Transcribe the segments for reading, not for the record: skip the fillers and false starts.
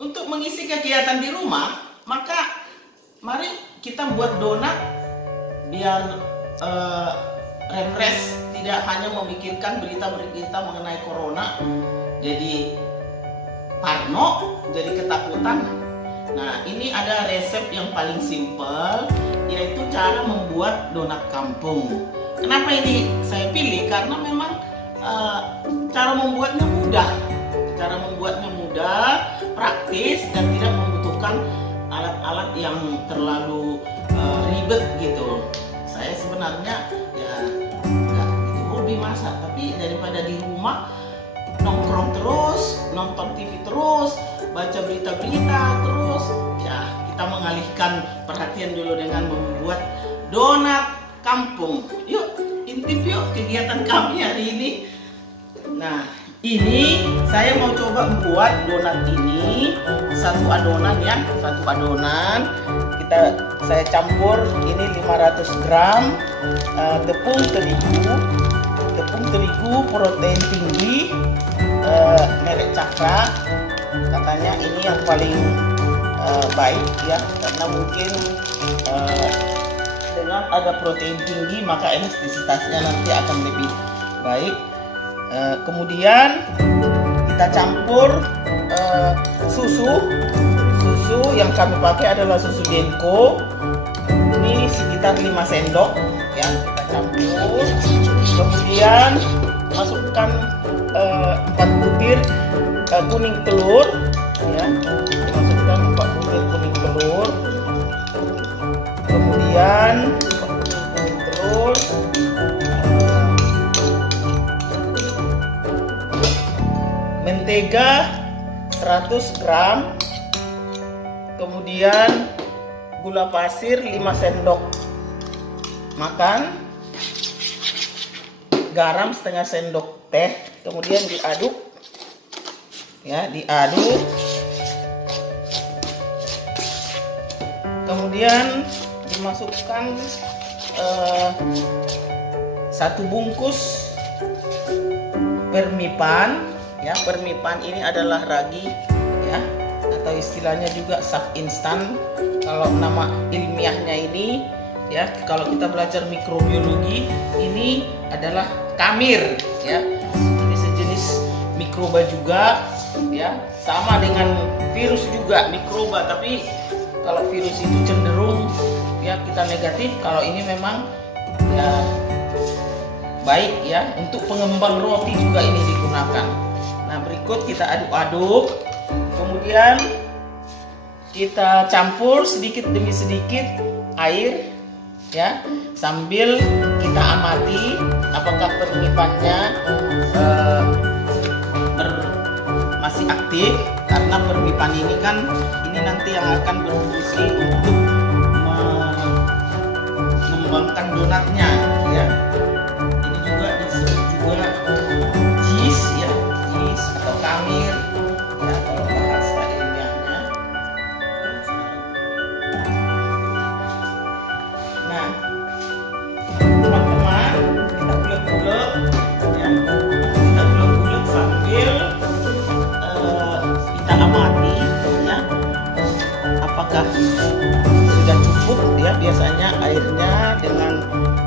Untuk mengisi kegiatan di rumah, maka mari kita buat donat biar refresh, tidak hanya memikirkan berita-berita mengenai corona. Jadi parno, jadi ketakutan. Nah, ini ada resep yang paling simpel, yaitu cara membuat donat kampung. Kenapa ini saya pilih? Karena memang cara membuatnya mudah. Cara membuatnya mudah, praktis, dan tidak membutuhkan alat-alat yang terlalu ribet gitu. Saya sebenarnya ya nggak gitu hobi masak, tapi daripada di rumah nongkrong terus, nonton TV terus, baca berita-berita terus, ya kita mengalihkan perhatian dulu dengan membuat donat kampung. Yuk, intip yuk kegiatan kami hari ini. Nah, ini saya mau coba membuat donat ini satu adonan ya, satu adonan. Saya campur ini 500 gram tepung terigu protein tinggi, merek Cakra. Katanya ini yang paling baik ya, karena mungkin dengan ada protein tinggi maka elastisitasnya nanti akan lebih baik. Kemudian kita campur susu yang kami pakai adalah susu Denko. Ini sekitar 5 sendok ya, kita campur. Kemudian masukkan 4 butir kuning telur ya, masukkan 4 butir kuning telur. Kemudian kuning telur, mentega 100 gram, kemudian gula pasir 5 sendok makan, garam setengah sendok teh, kemudian diaduk ya, kemudian dimasukkan 1 bungkus permipan ya. Permipan ini adalah ragi ya, atau istilahnya juga saf instan kalau nama ilmiahnya ini ya. Kalau kita belajar mikrobiologi, ini adalah kamir ya, ini sejenis mikroba juga ya, sama dengan virus juga mikroba, tapi kalau virus itu cenderung ya kita negatif, kalau ini memang ya baik ya, untuk pengembang roti juga ini digunakan. Nah, berikut kita aduk-aduk, kemudian kita campur sedikit demi sedikit air ya, sambil kita amati apakah permipannya masih aktif, karena permipan ini kan ini nanti yang akan berfungsi untuk mengembangkan donatnya ya. Ini juga disebut juga yeast ya, yeast atau kamir ya kalau bahasa ilmiahnya. Nah, teman-teman, kita ulek-ulek ya, kita ulek-ulek sambil kita amati ya, apakah sudah cukup ya. Biasanya airnya dengan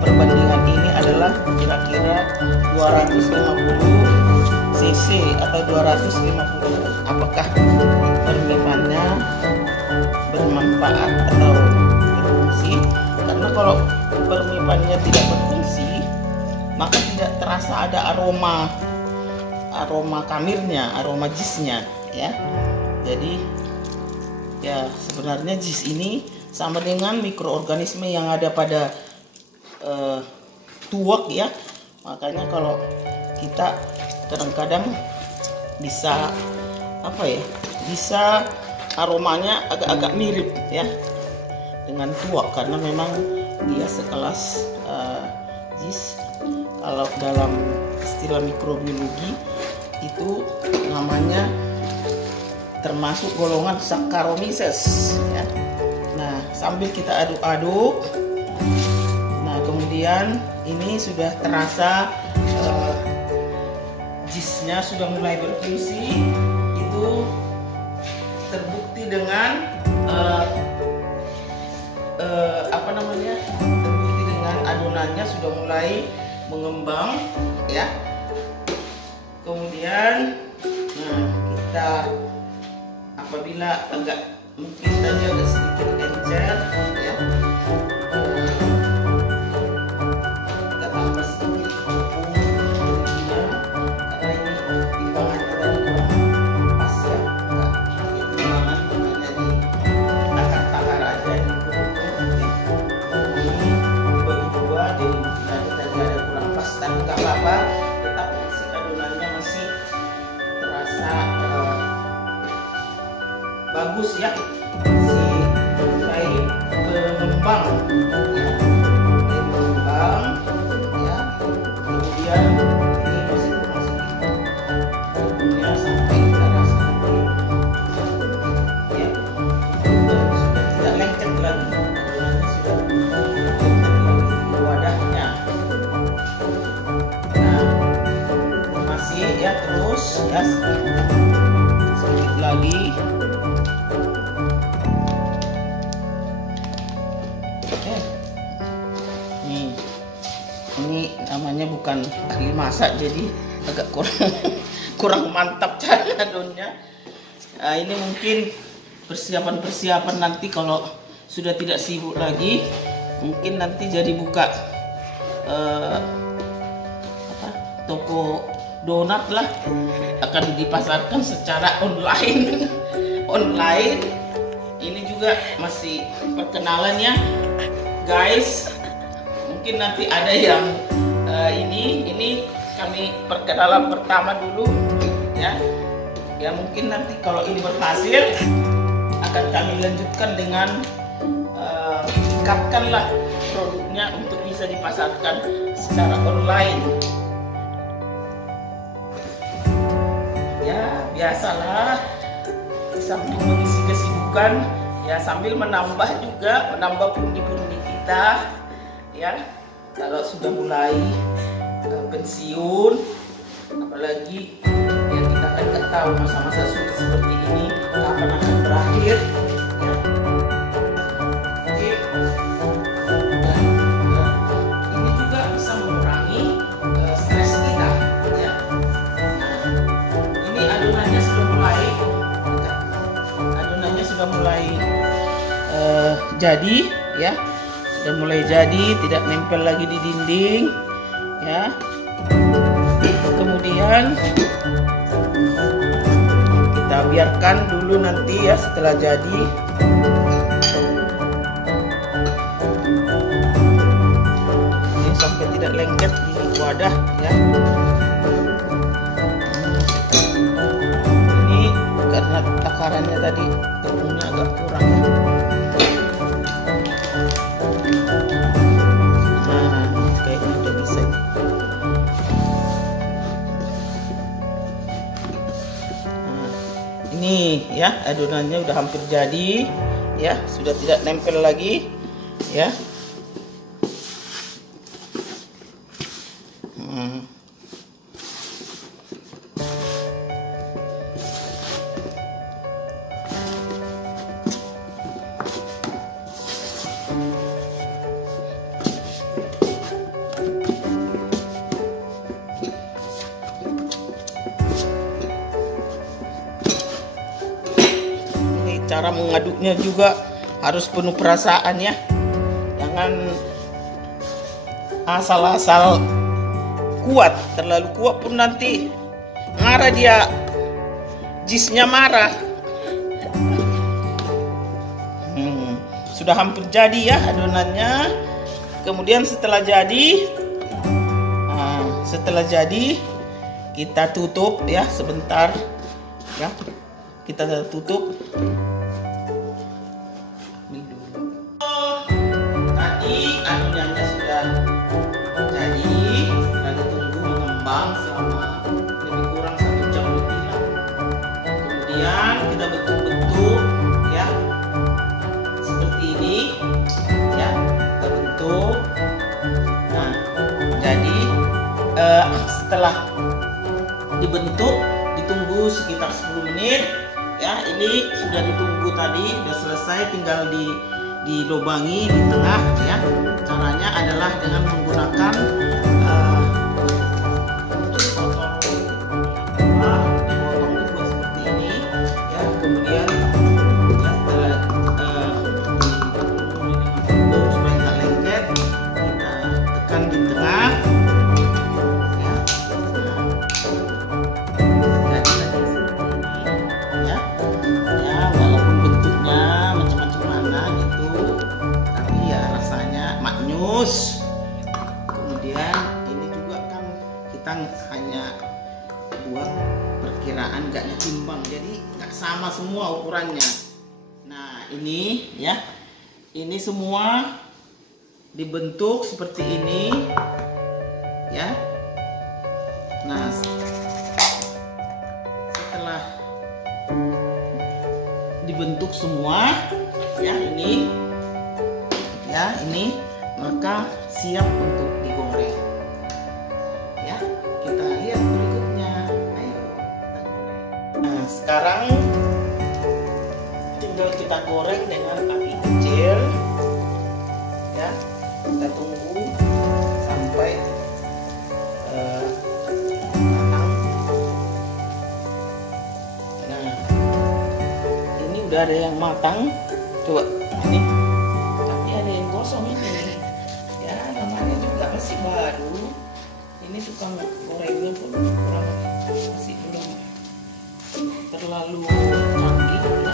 perbandingan ini adalah kira-kira 250 cc atau 250. Apakah permipannya bermanfaat atau berfungsi? Karena kalau permipannya tidak berfungsi, maka tidak terasa ada aroma kamirnya, aroma yeastnya ya. Jadi ya sebenarnya yeast ini sama dengan mikroorganisme yang ada pada tuak ya. Makanya kalau kita kadang-kadang bisa bisa aromanya agak-agak mirip ya dengan tuak, karena memang dia sekelas yeast. Kalau dalam istilah mikrobiologi itu namanya termasuk golongan Saccharomyces ya. Nah, sambil kita aduk-aduk, nah kemudian ini sudah terasa yeastnya sudah mulai berfungsi. Itu terbukti dengan terbukti dengan adonannya sudah mulai mengembang ya. Kemudian kita apabila mungkin tadi agak sedikit encer ya, kita tambah sedikit tepung teriginya karena ini timbangannya tadi kurang pas ya, timbangan jadi takar-takar aja di ukur-ukur ya. Ini dibagi dua, jadi mungkin tadi ada kurang pas, tapi nggak apa-apa, tetap masih adonannya masih terasa bagus ya, masih mulai mengembang ya, mulai mengembang ya. Kemudian ini masih kurang sedikit tepungnya sampai kita rasakan ya, sudah tidak lengket lagi, adonannya sudah lengket lagi di wadahnya. Nah masih ya, terus ya sedikit lagi. Ini namanya bukan ahli masak, jadi agak kurang mantap cara adonnya. Nah, ini mungkin persiapan nanti kalau sudah tidak sibuk lagi, mungkin nanti jadi buka toko donat lah, akan dipasarkan secara online. Ini juga masih perkenalannya guys. Mungkin nanti ada yang ini kami perkenalan pertama dulu ya. Ya mungkin nanti kalau ini berhasil akan kami lanjutkan dengan tingkatkanlah produknya untuk bisa dipasarkan secara online. Ya biasalah, sambil mengisi kesibukan ya, sambil menambah pundi-pundi kita ya. Kalau sudah mulai pensiun, apalagi yang kita kan nggak tahu masa-masa sulit seperti ini kapan akan berakhir ya. Oke. Ini juga bisa mengurangi stres kita ya. Nah, ini adonannya sudah mulai jadi ya. Sudah mulai jadi, tidak nempel lagi di dinding ya. Kemudian kita biarkan dulu nanti ya, setelah jadi ini sampai tidak lengket di wadah ya. Ini karena takarannya tadi tepungnya agak kurang ya. Ini ya, adonannya udah hampir jadi ya, sudah tidak nempel lagi ya. Cara mengaduknya juga harus penuh perasaan ya, jangan asal-asal kuat. Terlalu kuat pun nanti marah dia, jisnya marah. Sudah hampir jadi ya adonannya. Kemudian setelah jadi kita tutup ya sebentar ya, kita tutup. Tadi adonannya sudah jadi, setelah ditunggu mengembang selama lebih kurang 1 jam lebih lah. Kemudian kita bentuk-bentuk ya seperti ini ya, kita bentuk. Nah jadi setelah dibentuk ditunggu sekitar 10 menit. Ya, ini sudah ditunggu tadi, sudah selesai, tinggal dilubangi di tengah ya. Caranya adalah dengan menggunakan kemudian ini juga kan kita hanya buat perkiraan, nggak ditimbang, jadi nggak sama semua ukurannya. Nah ini ya, ini semua dibentuk seperti ini ya. Nah setelah dibentuk semua ya, ini ya, ini maka siap untuk digoreng ya. Kita lihat berikutnya, ayo kita goreng. Nah sekarang tinggal kita goreng dengan api kecil ya. Kita tunggu sampai matang. Nah ini udah ada yang matang, coba ini, tapi ada yang kosong ini ya, namanya juga masih baru. Ini tukang gorengnya pun kurang, masih belum terlalu canggih.